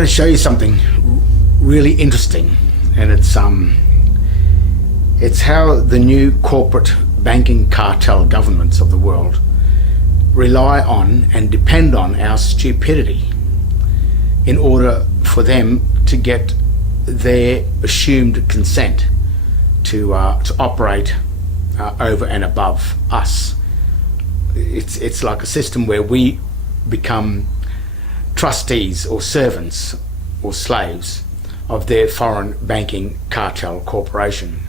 going to show you something really interesting, and it's how the new corporate banking cartel governments of the world rely on and depend on our stupidity in order for them to get their assumed consent to operate over and above us. It's like a system where we become trustees or servants or slaves of their foreign banking cartel corporation.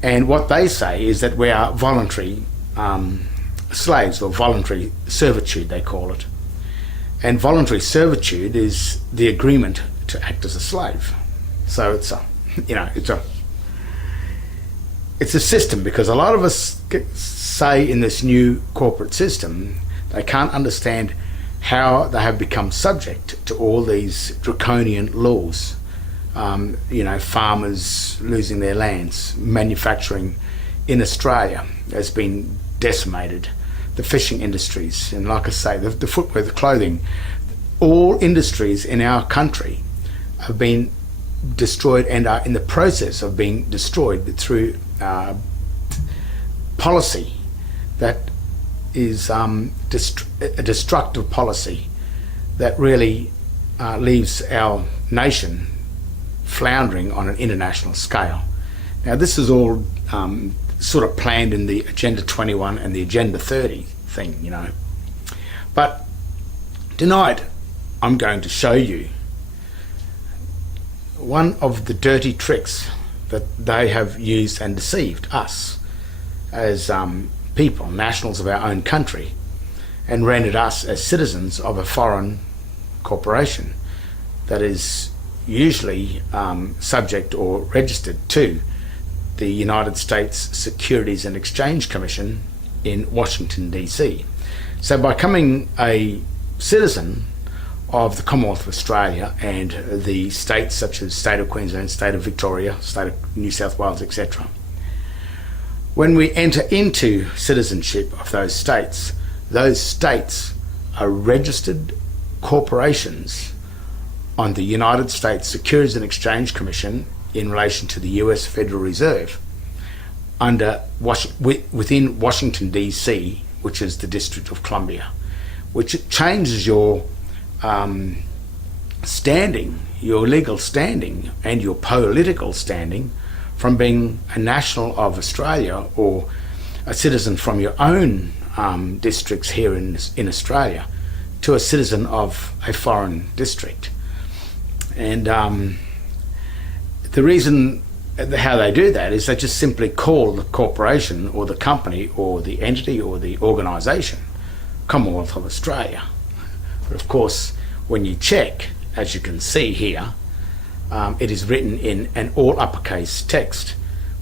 And what they say is that we are voluntary slaves, or voluntary servitude they call it. And voluntary servitude is the agreement to act as a slave. So it's a system, because a lot of us say in this new corporate system they can't understand how they have become subject to all these draconian laws. Farmers losing their lands, manufacturing in Australia has been decimated, the fishing industries, and like I say, the footwear, the clothing, all industries in our country have been destroyed and are in the process of being destroyed through policy that is a destructive policy that really leaves our nation floundering on an international scale. Now, this is all sort of planned in the Agenda 21 and the Agenda 30 thing, But tonight I'm going to show you one of the dirty tricks that they have used and deceived us as people, nationals of our own country, and rendered us as citizens of a foreign corporation that is usually subject or registered to the United States Securities and Exchange Commission in Washington, D.C. So by becoming a citizen of the Commonwealth of Australia and the states such as State of Queensland, State of Victoria, State of New South Wales, etc., when we enter into citizenship of those states are registered corporations on the United States Securities and Exchange Commission in relation to the US Federal Reserve within Washington, D.C., which is the District of Columbia, which changes your standing, your legal standing and your political standing from being a national of Australia or a citizen from your own districts here in Australia to a citizen of a foreign district. And the reason how they do that is they just simply call the corporation or the company or the entity or the organisation Commonwealth of Australia. But of course, when you check, as you can see here, it is written in an all uppercase text,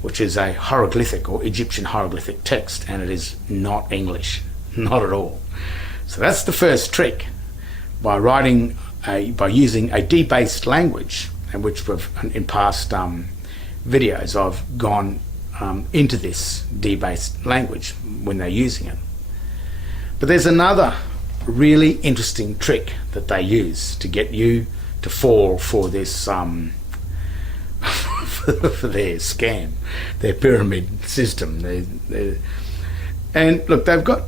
which is a hieroglyphic or Egyptian hieroglyphic text, and it is not English, not at all. So that's the first trick. By using a debased language, and which we've in past videos I've gone into this debased language when they're using it. But there's another really interesting trick that they use to get you to fall for this for their scam, their pyramid system. And look, they've got,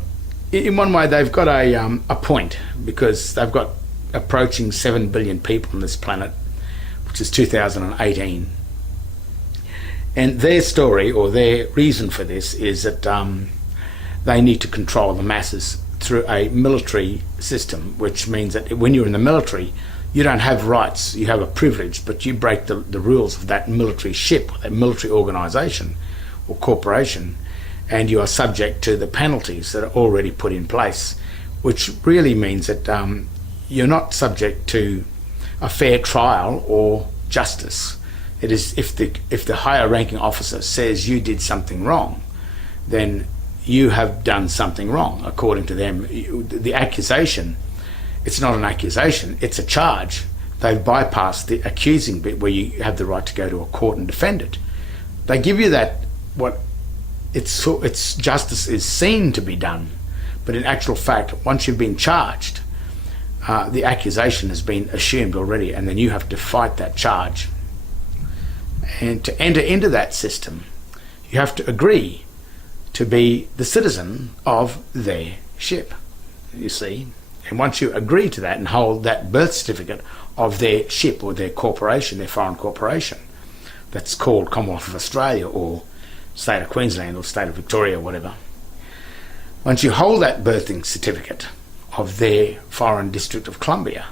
in one way, they've got a point, because they've got approaching 7 billion people on this planet, which is 2018. And their story, or their reason for this, is that they need to control the masses through a military system, which means that when you're in the military, you don't have rights, you have a privilege, but you break the rules of that military ship, that military organisation or corporation, and you are subject to the penalties that are already put in place, which really means that you're not subject to a fair trial or justice. It is if the higher ranking officer says you did something wrong, then you have done something wrong according to them. The accusation, it's not an accusation, it's a charge. They've bypassed the accusing bit where you have the right to go to a court and defend it. They give you that, what it's justice is seen to be done, but in actual fact, once you've been charged, the accusation has been assumed already, and then you have to fight that charge. And to enter into that system, you have to agree to be the citizen of their ship, you see. And once you agree to that and hold that birth certificate of their ship or their corporation, their foreign corporation, that's called Commonwealth of Australia or State of Queensland or State of Victoria or whatever, once you hold that birthing certificate of their foreign District of Columbia,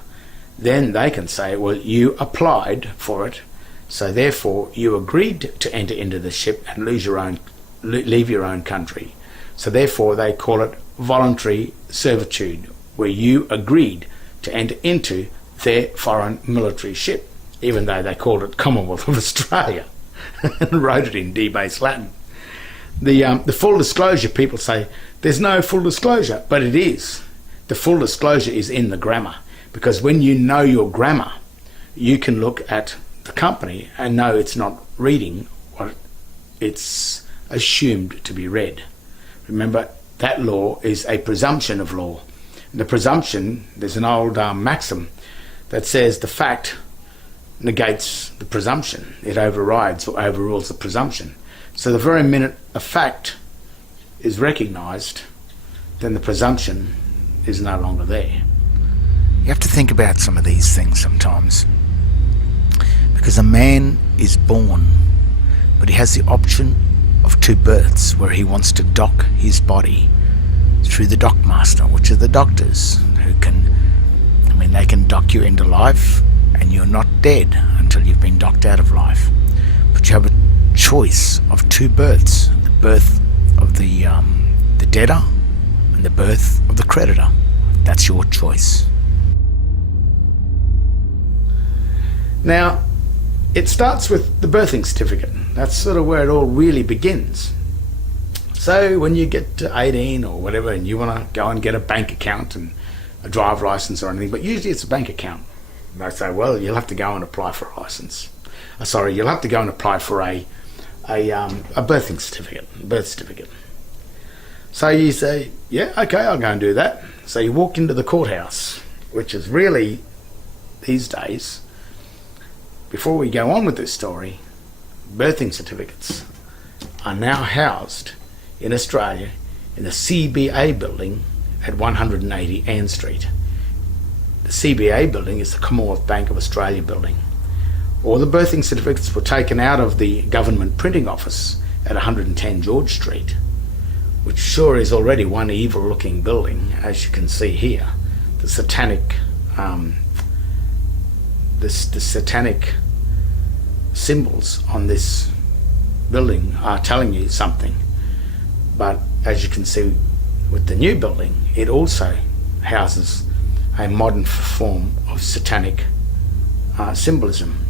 then they can say, well, you applied for it, so therefore you agreed to enter into the ship and leave your own country. So therefore they call it voluntary servitude, where you agreed to enter into their foreign military ship, even though they called it Commonwealth of Australia and wrote it in debased Latin. The full disclosure, people say, there's no full disclosure, but it is. The full disclosure is in the grammar, because when you know your grammar, you can look at the company and know it's not reading what it's assumed to be read. Remember, that law is a presumption of law. The presumption, there's an old maxim that says the fact negates the presumption. It overrides or overrules the presumption. So the very minute a fact is recognised, then the presumption is no longer there. You have to think about some of these things sometimes, because a man is born, but he has the option of two births where he wants to dock his body through the dockmaster, which are the doctors who can, they can dock you into life and you're not dead until you've been docked out of life. But you have a choice of two births, the birth of the debtor and the birth of the creditor. That's your choice. Now, it starts with the birthing certificate. That's sort of where it all really begins. So when you get to 18 or whatever and you want to go and get a bank account and a driver license or anything, but usually it's a bank account. They say, well, you'll have to go and apply for a license. You'll have to go and apply for a birthing certificate, birth certificate. So you say, yeah, okay, I'll go and do that. So you walk into the courthouse, which is really, these days, before we go on with this story, birthing certificates are now housed in Australia in the CBA building at 180 Ann Street. The CBA building is the Commonwealth Bank of Australia building. All the birthing certificates were taken out of the government printing office at 110 George Street, which sure is already one evil looking building, as you can see here. The satanic the satanic symbols on this building are telling you something. But as you can see with the new building, it also houses a modern form of satanic symbolism.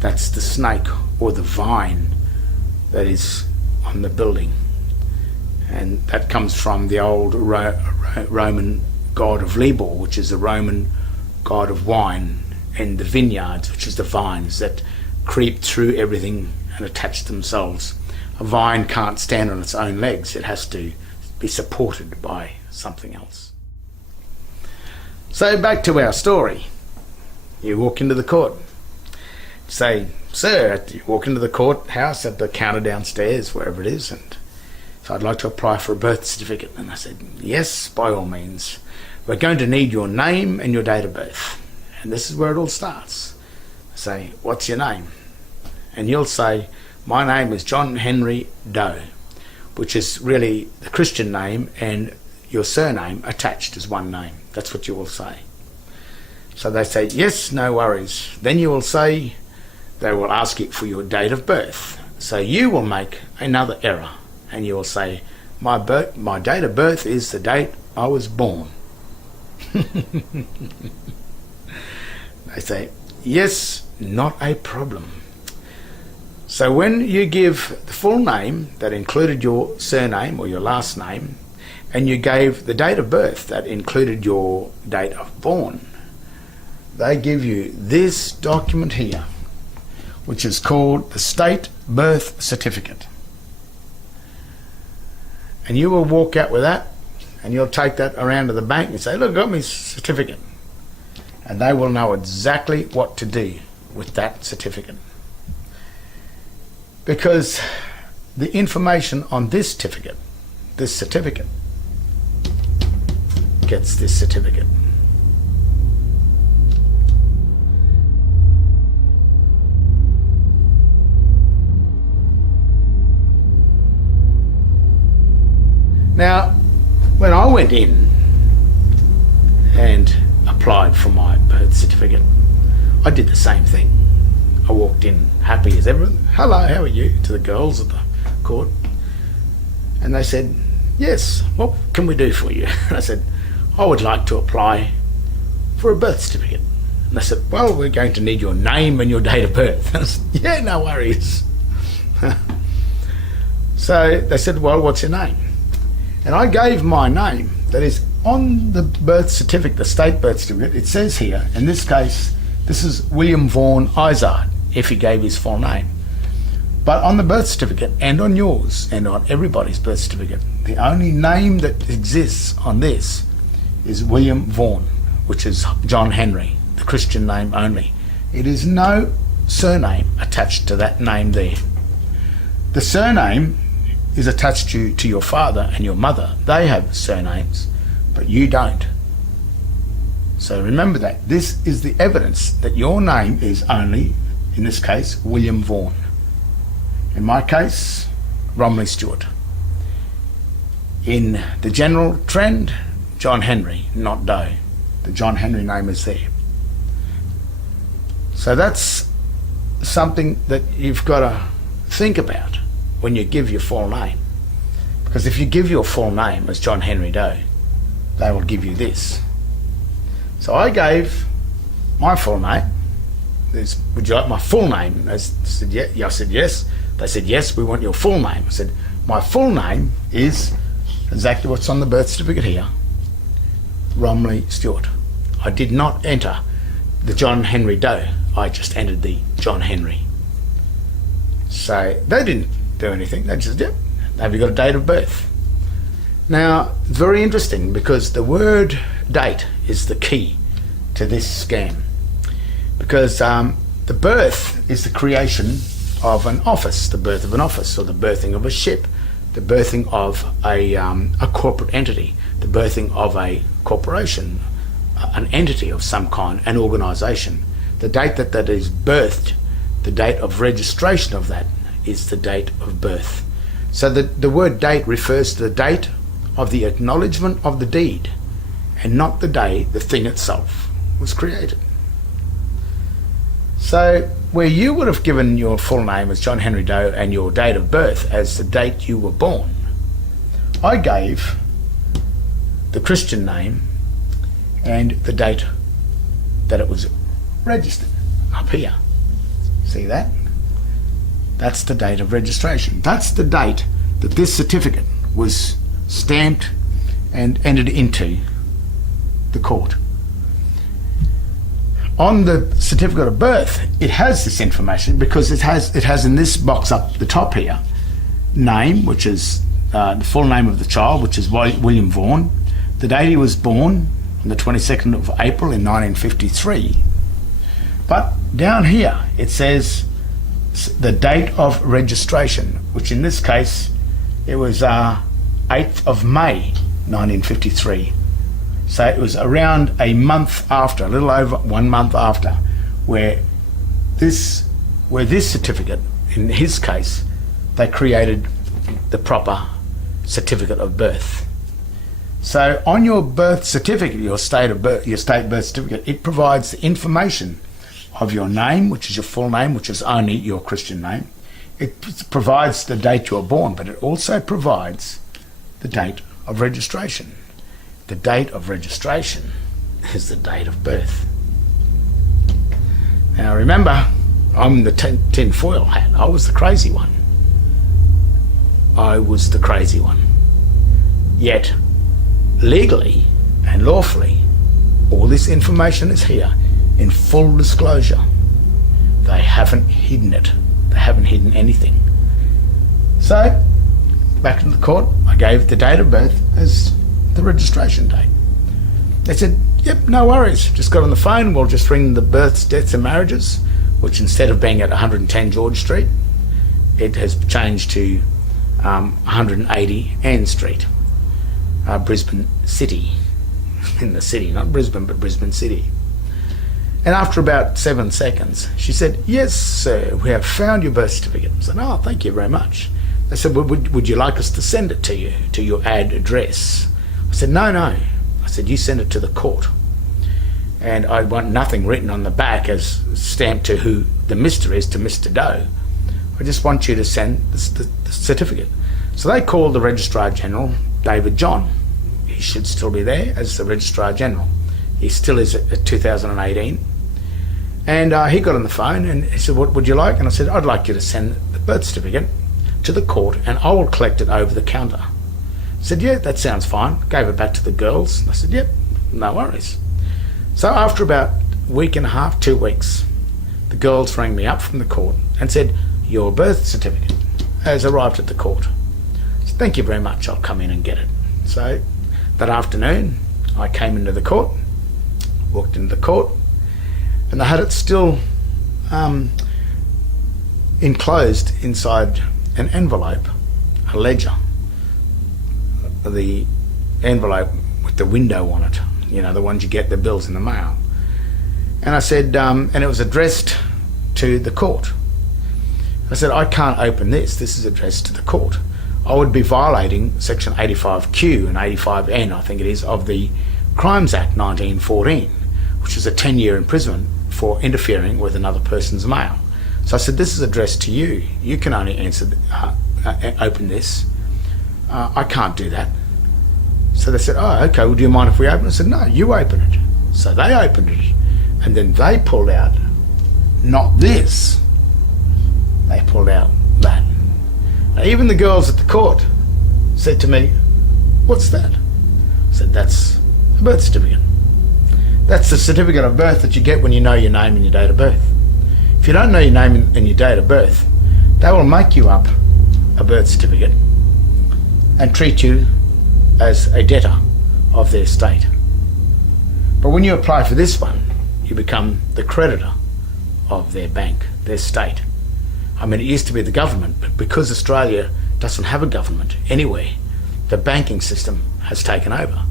That's the snake or the vine that is on the building, and that comes from the old Roman god of Libor, which is the Roman god of wine, and the vineyards, which is the vines that creep through everything and attach themselves. A vine can't stand on its own legs. It has to be supported by something else. So back to our story. You walk into the court. Say, sir, you walk into the courthouse at the counter downstairs, wherever it is, and so I'd like to apply for a birth certificate. And I said, yes, by all means. We're going to need your name and your date of birth. And this is where it all starts. I say, what's your name? And you'll say, my name is John Henry Doe, which is really the Christian name and your surname attached as one name. That's what you will say. So they say, yes, no worries. Then you will say, they will ask you for your date of birth. So you will make another error and you will say, my date of birth is the date I was born. They say, yes, not a problem. So when you give the full name that included your surname or your last name, and you gave the date of birth that included your date of born, they give you this document here, which is called the State Birth Certificate. And you will walk out with that, and you'll take that around to the bank and say, look, I got my certificate. and they will know exactly what to do with that certificate. Because the information on this certificate gets this certificate. Now, when I went in and applied for my birth certificate, I did the same thing. I walked in happy as ever. "Hello, how are you?" to the girls at the court. And they said, "Yes, what can we do for you?" And I said, "I would like to apply for a birth certificate." And they said, "Well, we're going to need your name and your date of birth." And I said, "Yeah, no worries." So they said, "Well, what's your name?" And I gave my name. That is, on the birth certificate, the state birth certificate, it says here, in this case, this is William Vaughan Izard, if he gave his full name. But on the birth certificate, and on yours, and on everybody's birth certificate, the only name that exists on this is William Vaughan, which is John Henry, the Christian name only. It is no surname attached to that name there. The surname is attached to your father and your mother. They have surnames, but you don't. So remember that. This is the evidence that your name is only, in this case, William Vaughan. In my case, Romilly Stewart. In the general trend, John Henry, not Doe. The John Henry name is there. So that's something that you've got to think about when you give your full name. Because if you give your full name as John Henry Doe, they will give you this. So I gave my full name. "Would you like my full name?" I said, yeah. I said, yes. They said, "Yes, we want your full name." I said, "My full name is exactly what's on the birth certificate here, Romilly Stewart." I did not enter the John Henry Doe. I just entered the John Henry. So they didn't do anything. They just said, "Yep, have you got a date of birth?" Now, it's very interesting because the word date is the key to this scam. Because the birth is the creation of an office, the birth of an office, or the birthing of a ship, the birthing of a corporate entity, the birthing of a corporation, an entity of some kind, an organisation. The date that is birthed, the date of registration of that, is the date of birth. So the word date refers to the date of the acknowledgement of the deed, and not the day the thing itself was created. So where you would have given your full name as John Henry Doe and your date of birth as the date you were born, I gave the Christian name and the date that it was registered up here. See that? That's the date of registration. That's the date that this certificate was stamped and entered into the court. On the certificate of birth, it has this information because it has in this box up the top here, name, which is the full name of the child, which is William Vaughan, the date he was born on the 22nd of April in 1953. But down here it says the date of registration, which in this case it was 8th of May 1953. So it was around a month after, a little over 1 month after, where this certificate, in his case, they created the proper certificate of birth. So on your birth certificate, your state birth certificate, it provides the information of your name, which is your full name, which is only your Christian name. It provides the date you were born, but it also provides the date of registration. The date of registration is the date of birth. Now remember, I'm the tin foil hat. I was the crazy one. I was the crazy one. Yet, legally and lawfully, all this information is here in full disclosure. They haven't hidden it. They haven't hidden anything. So, back in the court, I gave the date of birth as the registration date. They said, yep, no worries. Just got on the phone. We'll just ring the births, deaths and marriages, which instead of being at 110 George Street, it has changed to 180 Ann Street, Brisbane City. In the city, not Brisbane, but Brisbane City. And after about 7 seconds, she said, yes, sir, we have found your birth certificate. I said, oh, thank you very much. They said, well, would you like us to send it to you, to your ad address? I said, no. I said, you send it to the court. And I want nothing written on the back as stamped to who the Mr. is, to Mr. Doe. I just want you to send the certificate. So they called the Registrar General, David John. He should still be there as the Registrar General. He still is at 2018. And he got on the phone and he said, what would you like? And I said, I'd like you to send the birth certificate to the court and I will collect it over the counter. He said, yeah, that sounds fine. Gave it back to the girls. And I said, yep, no worries. So after about a week and a half, 2 weeks, the girls rang me up from the court and said, your birth certificate has arrived at the court. I said, thank you very much, I'll come in and get it. So that afternoon, I came into the court, walked into the court, and they had it still enclosed inside an envelope, a ledger. The envelope with the window on it, you know, the ones you get the bills in the mail. And I said, and it was addressed to the court. I said, I can't open this. This is addressed to the court. I would be violating Section 85Q and 85N, I think it is, of the Crimes Act 1914, which is a 10-year imprisonment for interfering with another person's mail. So I said, this is addressed to you. You can only open this. I can't do that. So they said, oh, okay, well, do you mind if we open it? I said, no, you open it. So they opened it, and then they pulled out, not this, they pulled out that. Now, even the girls at the court said to me, what's that? I said, that's a birth certificate. That's the certificate of birth that you get when you know your name and your date of birth. If you don't know your name and your date of birth, they will make you up a birth certificate and treat you as a debtor of their estate. But when you apply for this one, you become the creditor of their bank, their state. I mean, it used to be the government, but because Australia doesn't have a government anywhere, the banking system has taken over.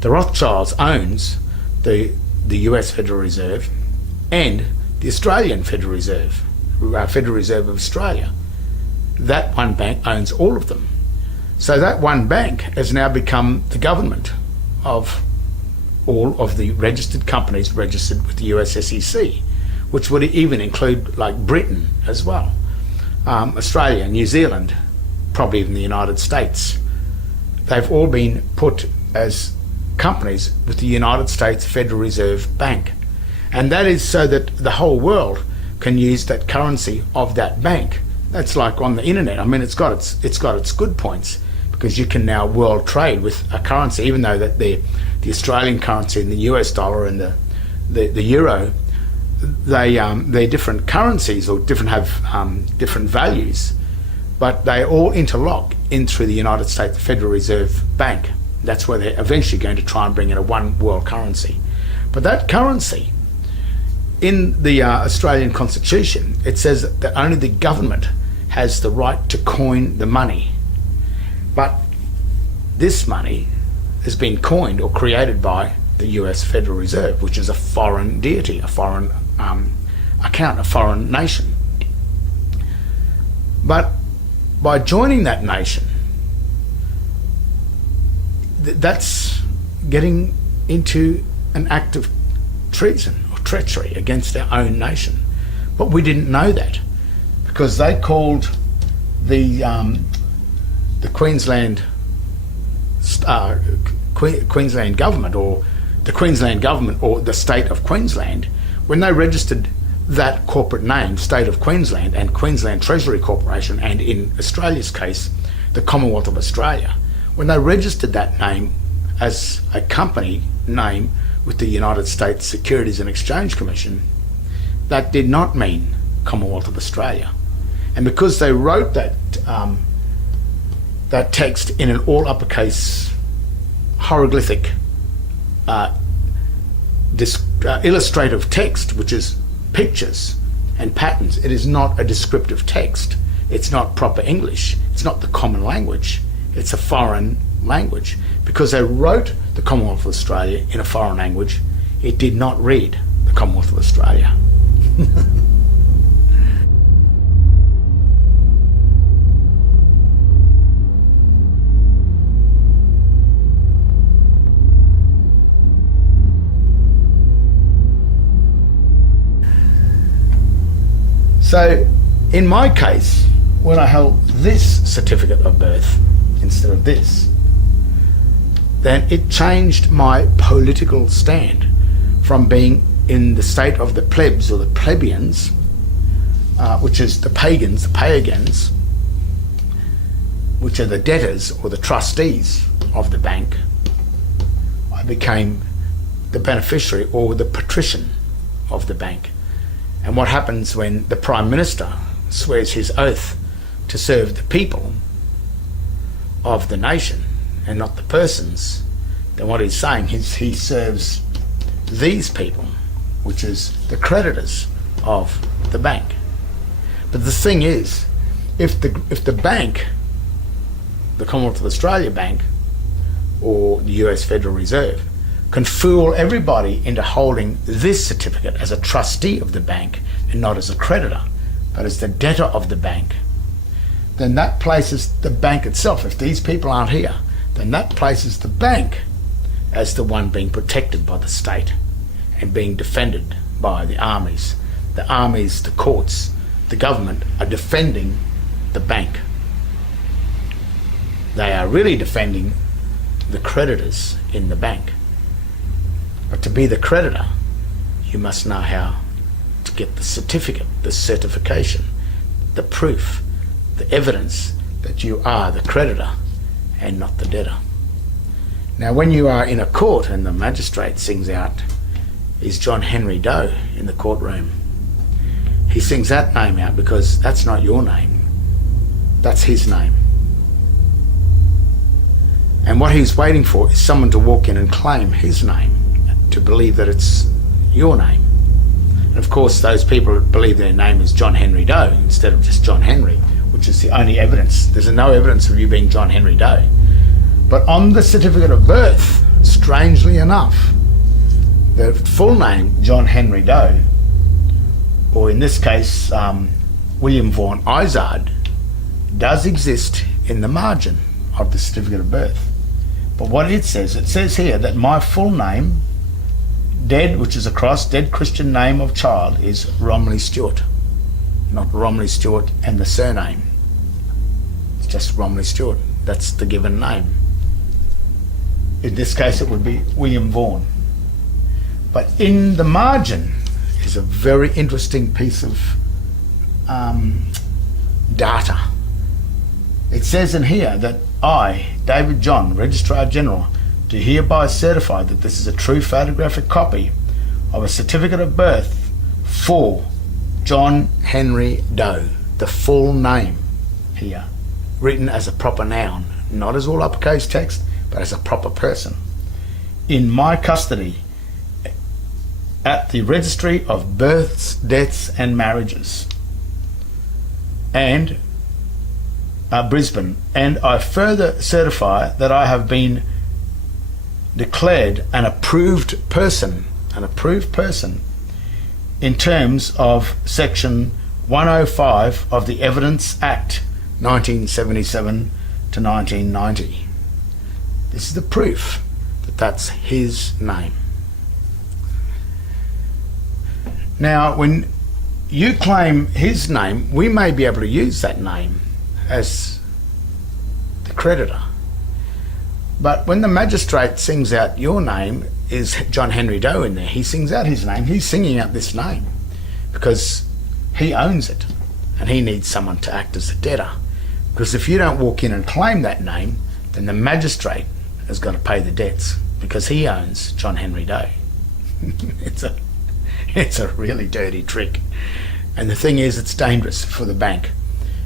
The Rothschilds owns the US Federal Reserve and the Australian Federal Reserve, Federal Reserve of Australia. That one bank owns all of them. So that one bank has now become the government of all of the registered companies registered with the US SEC, which would even include like Britain as well. Australia, New Zealand, probably even the United States. They've all been put as companies with the United States Federal Reserve Bank. And that is so that the whole world can use that currency of that bank. That's like on the internet. I mean, it's got its good points, because you can now world trade with a currency, even though that the Australian currency and the US dollar and the euro, they're different currencies or have different values, but they all interlock in through the United States Federal Reserve Bank. That's where they're eventually going to try and bring in a one world currency. But that currency, in the Australian Constitution, it says that only the government has the right to coin the money. But this money has been coined or created by the US Federal Reserve, which is a foreign deity, a foreign account, a foreign nation. But by joining that nation, that's getting into an act of treason or treachery against our own nation. But we didn't know that, because they called the Queensland Queensland government, or the Queensland government, or the state of Queensland, when they registered that corporate name, State of Queensland and Queensland Treasury Corporation, and in Australia's case, the Commonwealth of Australia, when they registered that name as a company name with the United States Securities and Exchange Commission, that did not mean Commonwealth of Australia. And because they wrote that that text in an all uppercase hieroglyphic illustrative text, which is pictures and patterns. It is not a descriptive text. It's not proper English. It's not the common language. It's a foreign language. Because they wrote the Commonwealth of Australia in a foreign language, it did not read the Commonwealth of Australia. So, in my case, when I held this certificate of birth instead of this, then it changed my political stand from being in the state of the plebs or the plebeians, which is the pagans, the pagans, which are the debtors or the trustees of the bank. I became the beneficiary or the patrician of the bank. And what happens when the Prime Minister swears his oath to serve the people of the nation and not the persons, then what he's saying is he serves these people, which is the creditors of the bank. But the thing is, if the bank, the Commonwealth of Australia Bank or the US Federal Reserve, can fool everybody into holding this certificate as a trustee of the bank and not as a creditor, but as the debtor of the bank, then that places the bank itself, if these people aren't here, then that places the bank as the one being protected by the state and being defended by the armies. The armies, the courts, the government are defending the bank. They are really defending the creditors in the bank. But to be the creditor, you must know how to get the certificate, the certification, the proof, the evidence that you are the creditor and not the debtor. Now, when you are in a court and the magistrate sings out, "Is John Henry Doe in the courtroom?" He sings that name out because that's not your name. That's his name. And what he's waiting for is someone to walk in and claim his name, to believe that it's your name. And of course, those people believe their name is John Henry Doe instead of just John Henry, which is the only evidence. There's no evidence of you being John Henry Doe. But on the certificate of birth, strangely enough, the full name, John Henry Doe, or in this case, William Vaughan Izard, does exist in the margin of the certificate of birth. But what it says here that my full name, dead, which is a cross, dead Christian name of child, is Romilly Stewart. Not Romilly Stewart and the surname. It's just Romilly Stewart. That's the given name. In this case, it would be William Vaughan. But in the margin is a very interesting piece of data. It says in here that I, David John, Registrar General, do hereby certify that this is a true photographic copy of a certificate of birth for John Henry Doe, the full name here, written as a proper noun, not as all uppercase text, but as a proper person, in my custody at the Registry of Births, Deaths and Marriages, and Brisbane, and I further certify that I have been declared an approved person in terms of section 105 of the Evidence Act 1977 to 1990. This is the proof that that's his name. Now, when you claim his name, we may be able to use that name as the creditor. But when the magistrate sings out your name is John Henry Doe in there, he sings out his name, he's singing out this name because he owns it and he needs someone to act as a debtor. Because if you don't walk in and claim that name, then the magistrate has got to pay the debts because he owns John Henry Doe. It's a really dirty trick. And the thing is, it's dangerous for the bank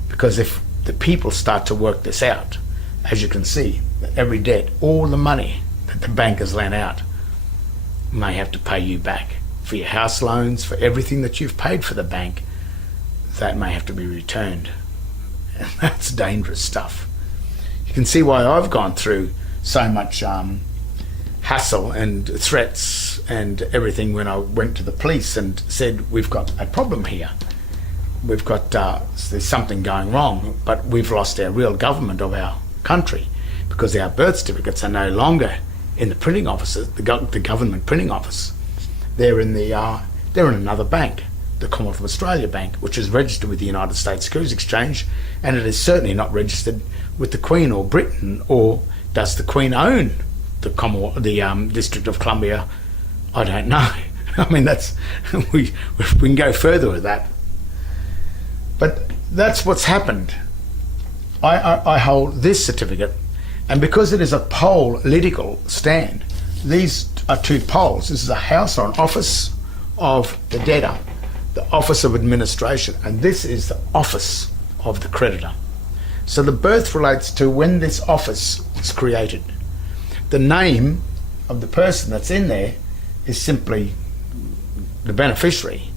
because if the people start to work this out, as you can see, every debt, all the money that the bank has lent out may have to pay you back for your house loans, for everything that you've paid for the bank. That may have to be returned, and that's dangerous stuff. You can see why I've gone through so much hassle and threats and everything when I went to the police and said, we've got a problem here. We've got, there's something going wrong, but we've lost our real government of our country because our birth certificates are no longer in the printing offices, the government printing office. They're in another bank, the Commonwealth of Australia Bank, which is registered with the United States Securities Exchange, and it is certainly not registered with the Queen or Britain. Or does the Queen own the District of Columbia? I don't know. I mean, that's we can go further with that, but that's what's happened. I hold this certificate, and because it is a political stand, these are two poles. This is a house or an office of the debtor, the office of administration, and this is the office of the creditor. So the birth relates to when this office was created. The name of the person that's in there is simply the beneficiary.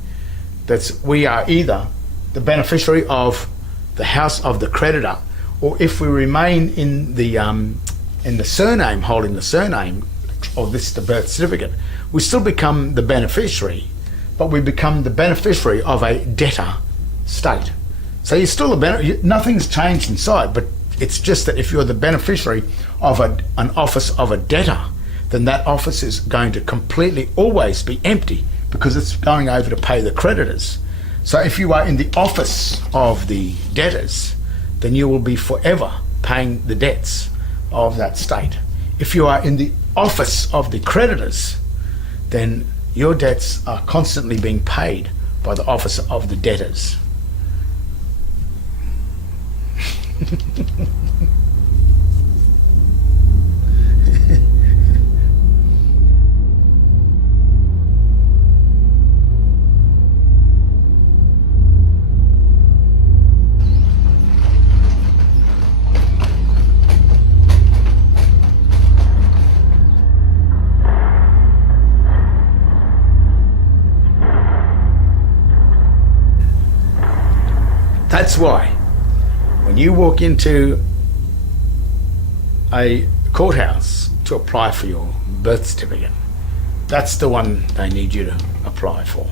We are either the beneficiary of the house of the creditor, or if we remain in the surname, holding the surname of the birth certificate, we still become the beneficiary, but we become the beneficiary of a debtor state. So you're still nothing's changed inside, but it's just that if you're the beneficiary of an office of a debtor, then that office is going to completely always be empty because it's going over to pay the creditors. So if you are in the office of the debtors, then you will be forever paying the debts of that state. If you are in the office of the creditors, then your debts are constantly being paid by the office of the debtors. That's why when you walk into a courthouse to apply for your birth certificate, that's the one they need you to apply for.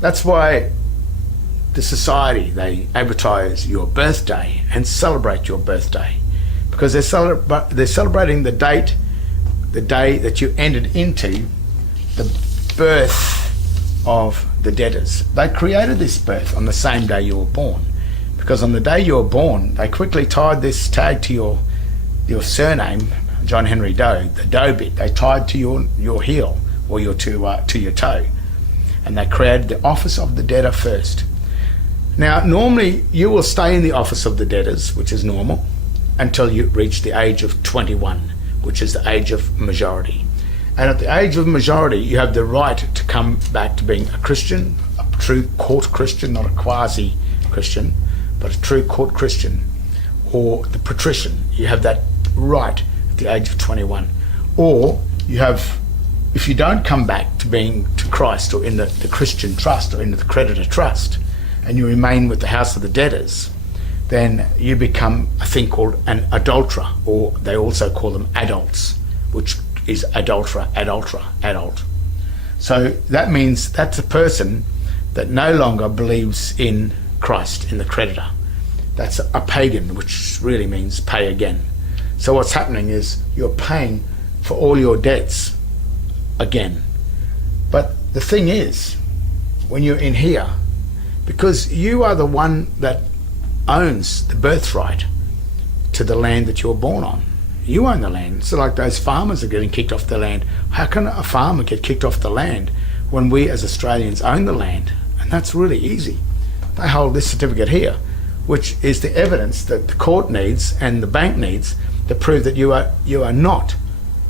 That's why the society, they advertise your birthday and celebrate your birthday, because they're celebrating the day that you entered into the birth of the debtors. They created this birth on the same day you were born, because on the day you were born, they quickly tied this tag to your surname, John Henry Doe, the Doe bit. They tied to your heel or to your toe, and they created the office of the debtor first. Now, normally you will stay in the office of the debtors, which is normal, until you reach the age of 21, which is the age of majority. And at the age of majority, you have the right to come back to being a Christian, a true court Christian, not a quasi-Christian, but a true court Christian, or the patrician. You have that right at the age of 21. Or you have, if you don't come back to being to Christ or in the Christian trust or into the creditor trust, and you remain with the house of the debtors, then you become a thing called an adulterer, or they also call them adults, which is adult. So that means that's a person that no longer believes in Christ, in the creditor. That's a pagan, which really means pay again. So what's happening is you're paying for all your debts again. But the thing is, when you're in here, because you are the one that owns the birthright to the land that you're born on. You own the land. So like those farmers are getting kicked off the land. How can a farmer get kicked off the land when we as Australians own the land? And that's really easy. They hold this certificate here, which is the evidence that the court needs and the bank needs to prove that you are not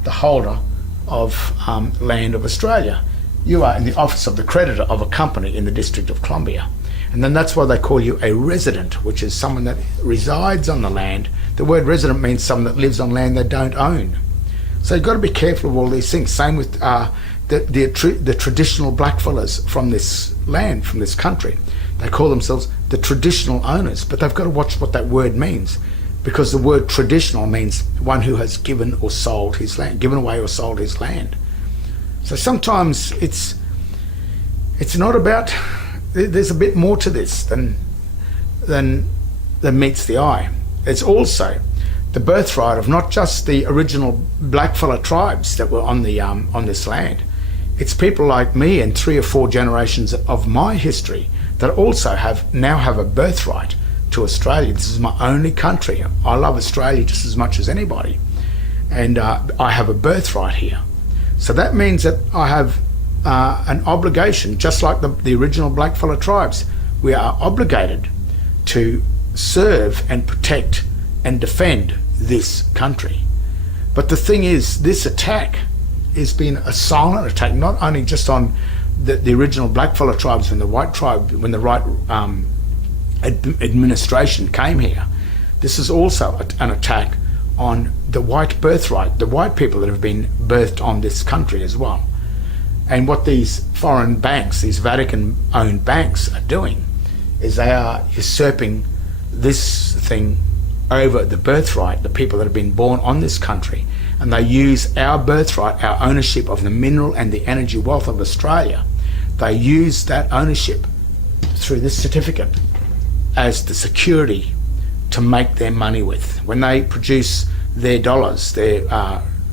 the holder of land of Australia. You are in the office of the creditor of a company in the District of Columbia. And then that's why they call you a resident, which is someone that resides on the land. The word resident means someone that lives on land they don't own. So you've got to be careful of all these things. Same with the traditional blackfellas from this land, from this country. They call themselves the traditional owners, but they've got to watch what that word means, because the word traditional means one who has given or sold his land, given away or sold his land. So sometimes it's not about, there's a bit more to this than meets the eye. It's also the birthright of not just the original blackfella tribes that were on the on this land. It's people like me and 3 or 4 generations of my history that also now have a birthright to Australia. This is my only country. I love Australia just as much as anybody, and I have a birthright here. So that means that I have an obligation, just like the original blackfella tribes. We are obligated to serve and protect and defend this country. But the thing is, this attack has been a silent attack, not only just on the original blackfella tribes and the white tribe, when the right administration came here. This is also an attack on the white birthright, the white people that have been birthed on this country as well. And what these foreign banks, these Vatican-owned banks, are doing is they are usurping this thing over the birthright, the people that have been born on this country, and they use our birthright, our ownership of the mineral and the energy wealth of Australia. They use that ownership through this certificate as the security to make their money with. When they produce their dollars, their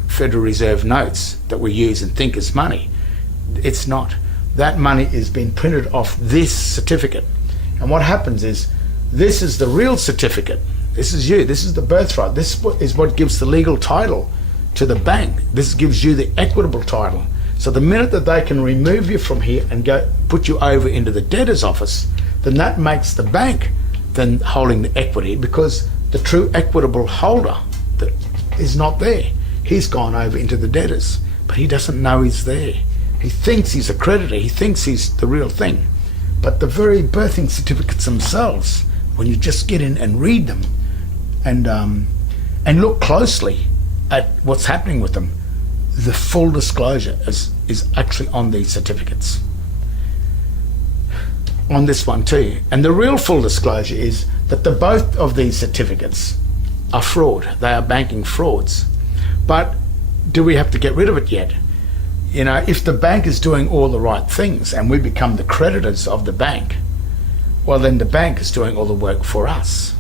Federal Reserve notes that we use and think is money, it's not. That money is being printed off this certificate. And what happens is, this is the real certificate. This is you. This is the birthright. This is what gives the legal title to the bank. This gives you the equitable title. So the minute that they can remove you from here and put you over into the debtor's office, then that makes the bank then holding the equity, because the true equitable holder that is not there. He's gone over into the debtors, but he doesn't know he's there. He thinks he's a creditor. He thinks he's the real thing. But the very birthing certificates themselves, when you just get in and read them and look closely at what's happening with them, the full disclosure is actually on these certificates. On this one too. And the real full disclosure is that both of these certificates are fraud. They are banking frauds. But do we have to get rid of it yet? You know, if the bank is doing all the right things and we become the creditors of the bank, well, then the bank is doing all the work for us.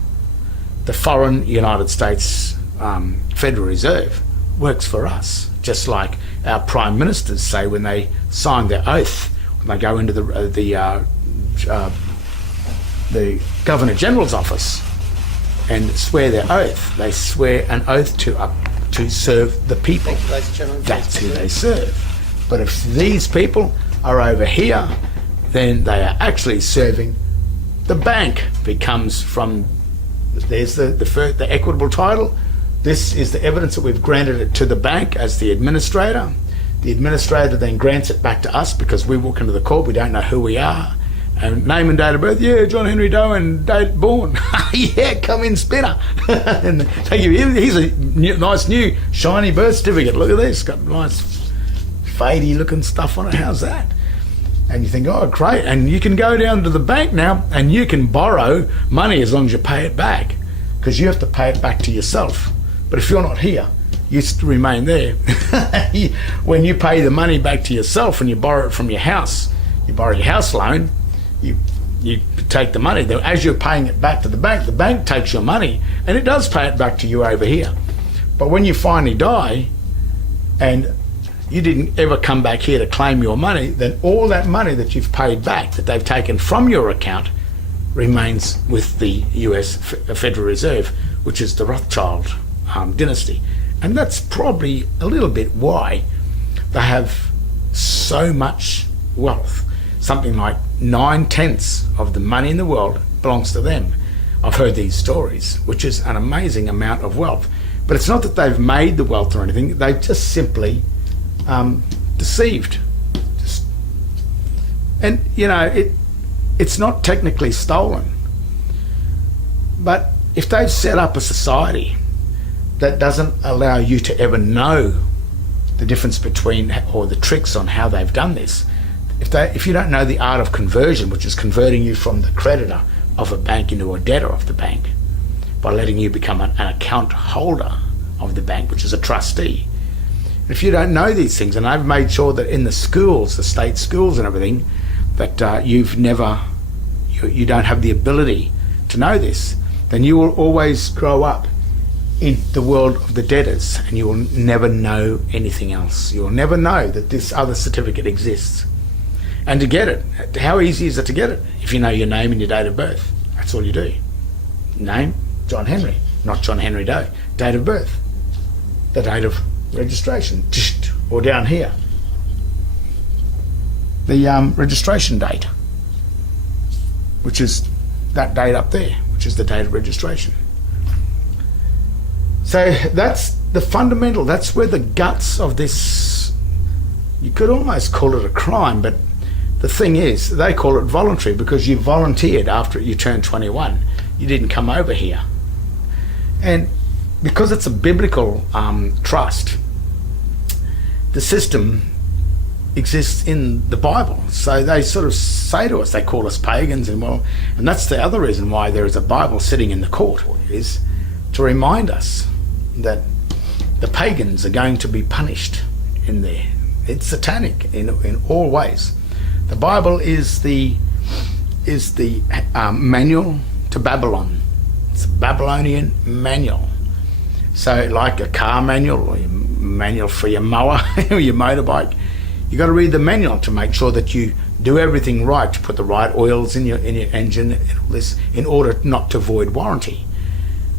The foreign United States Federal Reserve works for us, just like our prime ministers say when they sign their oath, when they go into the Governor General's office and swear their oath. They swear an oath to serve the people. That's who they serve. But if these people are over here, then they are actually serving the bank. Becomes from, there's the equitable title. This is the evidence that we've granted it to the bank as the administrator. The administrator then grants it back to us, because we walk into the court, we don't know who we are. And name and date of birth, yeah, John Henry Doe, and date born. Yeah, come in, Spinner. And they give you, here's a nice new shiny birth certificate. Look at this, got nice fadey looking stuff on it. How's that? And you think, oh, great. And you can go down to the bank now and you can borrow money as long as you pay it back, because you have to pay it back to yourself. But if you're not here, you still remain there. When you pay the money back to yourself and you borrow it from your house, you borrow your house loan, you take the money. As you're paying it back to the bank takes your money and it does pay it back to you over here. But when you finally die and you didn't ever come back here to claim your money, then all that money that you've paid back, that they've taken from your account, remains with the US Federal Reserve, which is the Rothschild dynasty. And that's probably a little bit why they have so much wealth. Something like 9/10 of the money in the world belongs to them. I've heard these stories, which is an amazing amount of wealth. But it's not that they've made the wealth or anything, they've just simply deceived. And you know, it's not technically stolen. But if they've set up a society that doesn't allow you to ever know the difference between, or the tricks on how they've done this. If you don't know the art of conversion, which is converting you from the creditor of a bank into a debtor of the bank, by letting you become an account holder of the bank, which is a trustee. If you don't know these things, and I've made sure that in the schools, the state schools and everything, that you don't have the ability to know this, then you will always grow up in the world of the debtors, and you will never know anything else. You will never know that this other certificate exists. And to get it, how easy is it to get it? If you know your name and your date of birth, that's all you do. Name, John Henry, not John Henry Doe. Date of birth, the date of registration, or down here, the registration date, which is that date up there, which is the date of registration. So that's the fundamental, that's where the guts of this, you could almost call it a crime, but the thing is, they call it voluntary because you volunteered after you turned 21. You didn't come over here. And because it's a biblical trust, the system exists in the Bible. So they sort of say to us, they call us pagans, and that's the other reason why there is a Bible sitting in the court, is to remind us that the pagans are going to be punished in there. It's satanic in all ways. The Bible is the manual to Babylon. It's a Babylonian manual. So like a car manual, or a manual for your mower or your motorbike, you got to read the manual to make sure that you do everything right, to put the right oils in your engine and all this, in order not to void warranty.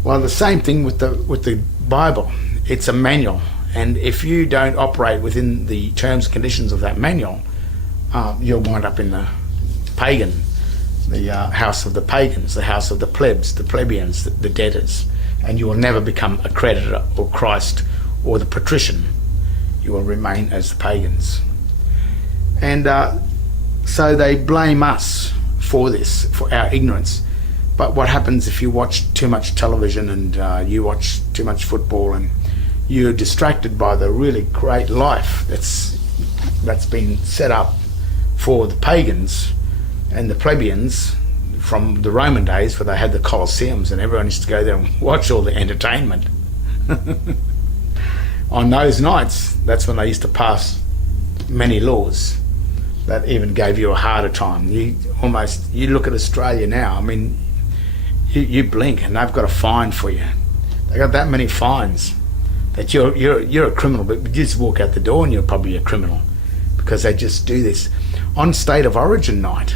Well, the same thing with the Bible. It's a manual, and if you don't operate within the terms and conditions of that manual, you'll wind up in the pagan, the house of the pagans, the house of the plebs, the plebeians, the debtors, and you will never become a creditor or Christ or the patrician. You will remain as the pagans. And so they blame us for this, for our ignorance. But what happens if you watch too much television and you watch too much football, and you're distracted by the really great life that's been set up for the pagans and the plebeians from the Roman days, where they had the Colosseums and everyone used to go there and watch all the entertainment. On those nights, that's when they used to pass many laws that even gave you a harder time. You look at Australia now, I mean, you blink and they've got a fine for you. They got that many fines that you're a criminal, but you just walk out the door and you're probably a criminal, because they just do this. On State of Origin night,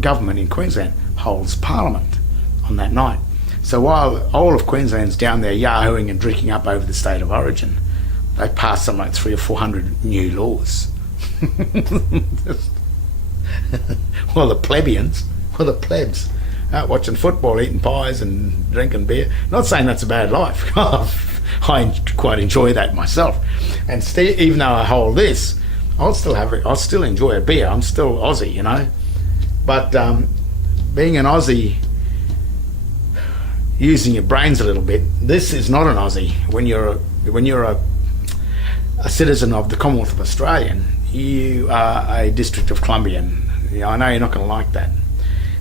government in Queensland holds Parliament on that night. So while all of Queensland's down there yahooing and drinking up over the State of Origin, they pass something like 300 or 400 new laws. Well, the plebs, out watching football, eating pies and drinking beer. Not saying that's a bad life. I quite enjoy that myself. And even though I hold this, I'll still enjoy a beer. I'm still Aussie, you know. But being an Aussie, using your brains a little bit, this is not an Aussie. When you're a citizen of the Commonwealth of Australia, you are a District of Columbian. I know you're not going to like that.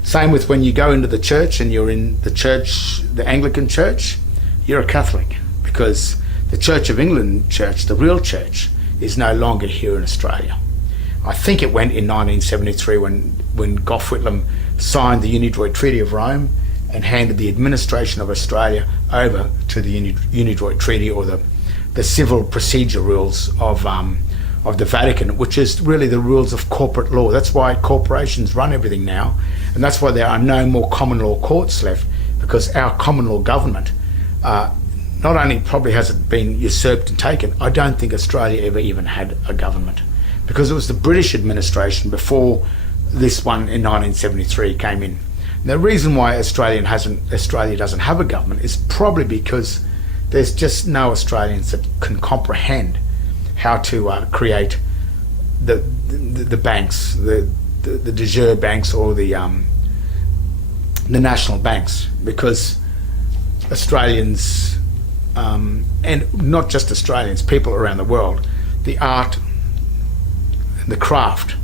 Same with when you go into the church and you're in the church, the Anglican church, you're a Catholic, because the Church of England church, the real church, is no longer here in Australia. I think it went in 1973 when Gough Whitlam signed the Unidroit Treaty of Rome and handed the administration of Australia over to the Unidroit Treaty, or the civil procedure rules of the Vatican, which is really the rules of corporate law. That's why corporations run everything now, and that's why there are no more common law courts left, because our common law government not only probably has it been usurped and taken, I don't think Australia ever even had a government, because it was the British administration before this one in 1973 came in. The reason why Australia doesn't have a government is probably because there's just no Australians that can comprehend how to create the banks, the de jure banks, or the national banks, because Australians and not just Australians, people around the world, the art and the craft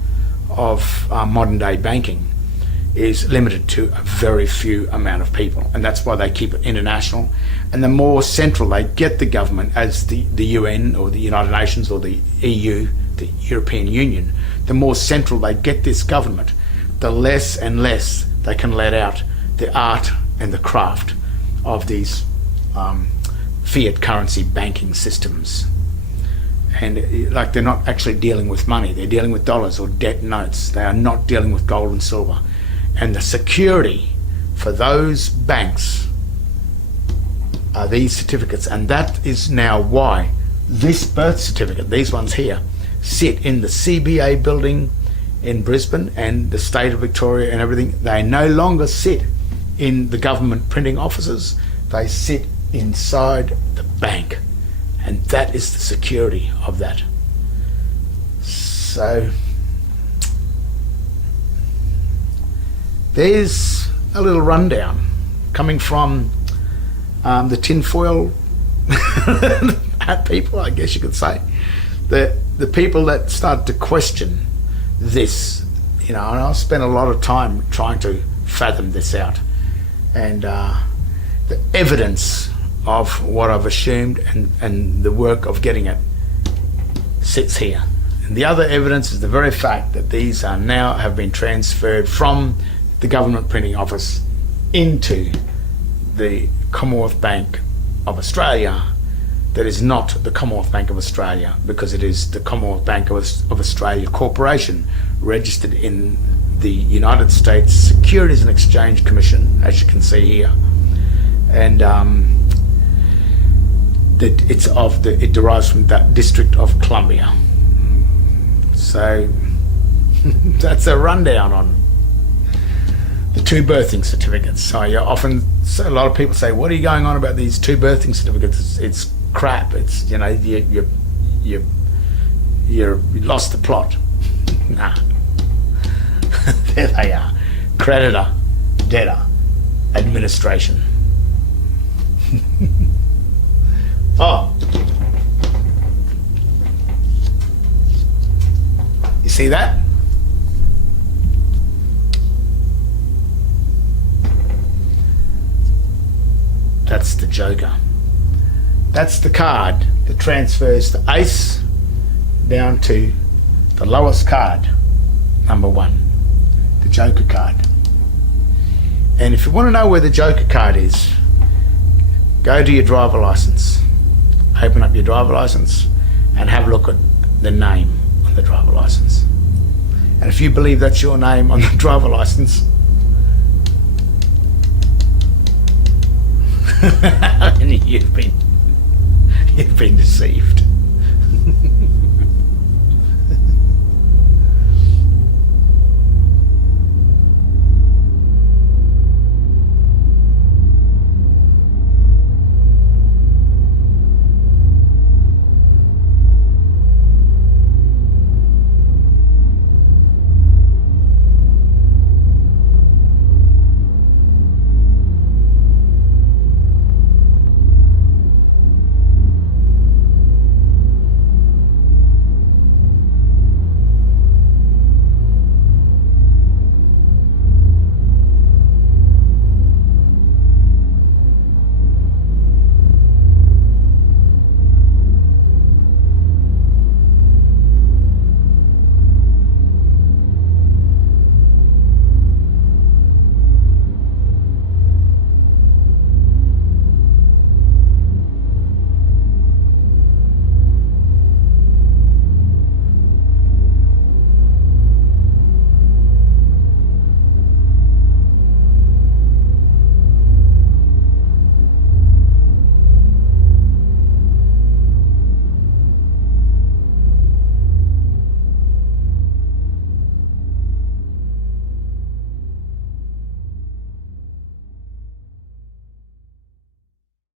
of modern day banking is limited to a very few amount of people, and that's why they keep it international. And the more central they get the government, as the UN or the United Nations or the EU, the European Union, the more central they get this government, the less and less they can let out the art and the craft of these fiat currency banking systems. And like, they're not actually dealing with money, they're dealing with dollars or debt notes. They are not dealing with gold and silver. And the security for those banks are these certificates. And that is now why this birth certificate, these ones here, sit in the CBA building in Brisbane and the state of Victoria and everything. They no longer sit in the government printing offices, they sit inside the bank. And that is the security of that. So there's a little rundown coming from the tinfoil people, I guess you could say. The people that start to question this, you know, and I've spent a lot of time trying to fathom this out. And the evidence of what I've assumed and the work of getting it sits here. And the other evidence is the very fact that these are now have been transferred from the government printing office into the Commonwealth Bank of Australia. That is not the Commonwealth Bank of Australia, because it is the Commonwealth Bank of Australia Corporation, registered in the United States Securities and Exchange Commission, as you can see here. And it derives from that District of Columbia. So that's a rundown on the two birthing certificates. So a lot of people say, "What are you going on about these two birthing certificates? It's crap. It's, you know, you lost the plot." Nah. There they are. Creditor, debtor, administration. Oh, you see that? That's the Joker. That's the card that transfers the ace down to the lowest card, number 1, the Joker card. And if you want to know where the Joker card is, go to your driver license. Open up your driver license and have a look at the name on the driver license. And if you believe that's your name on the driver license, you've been deceived.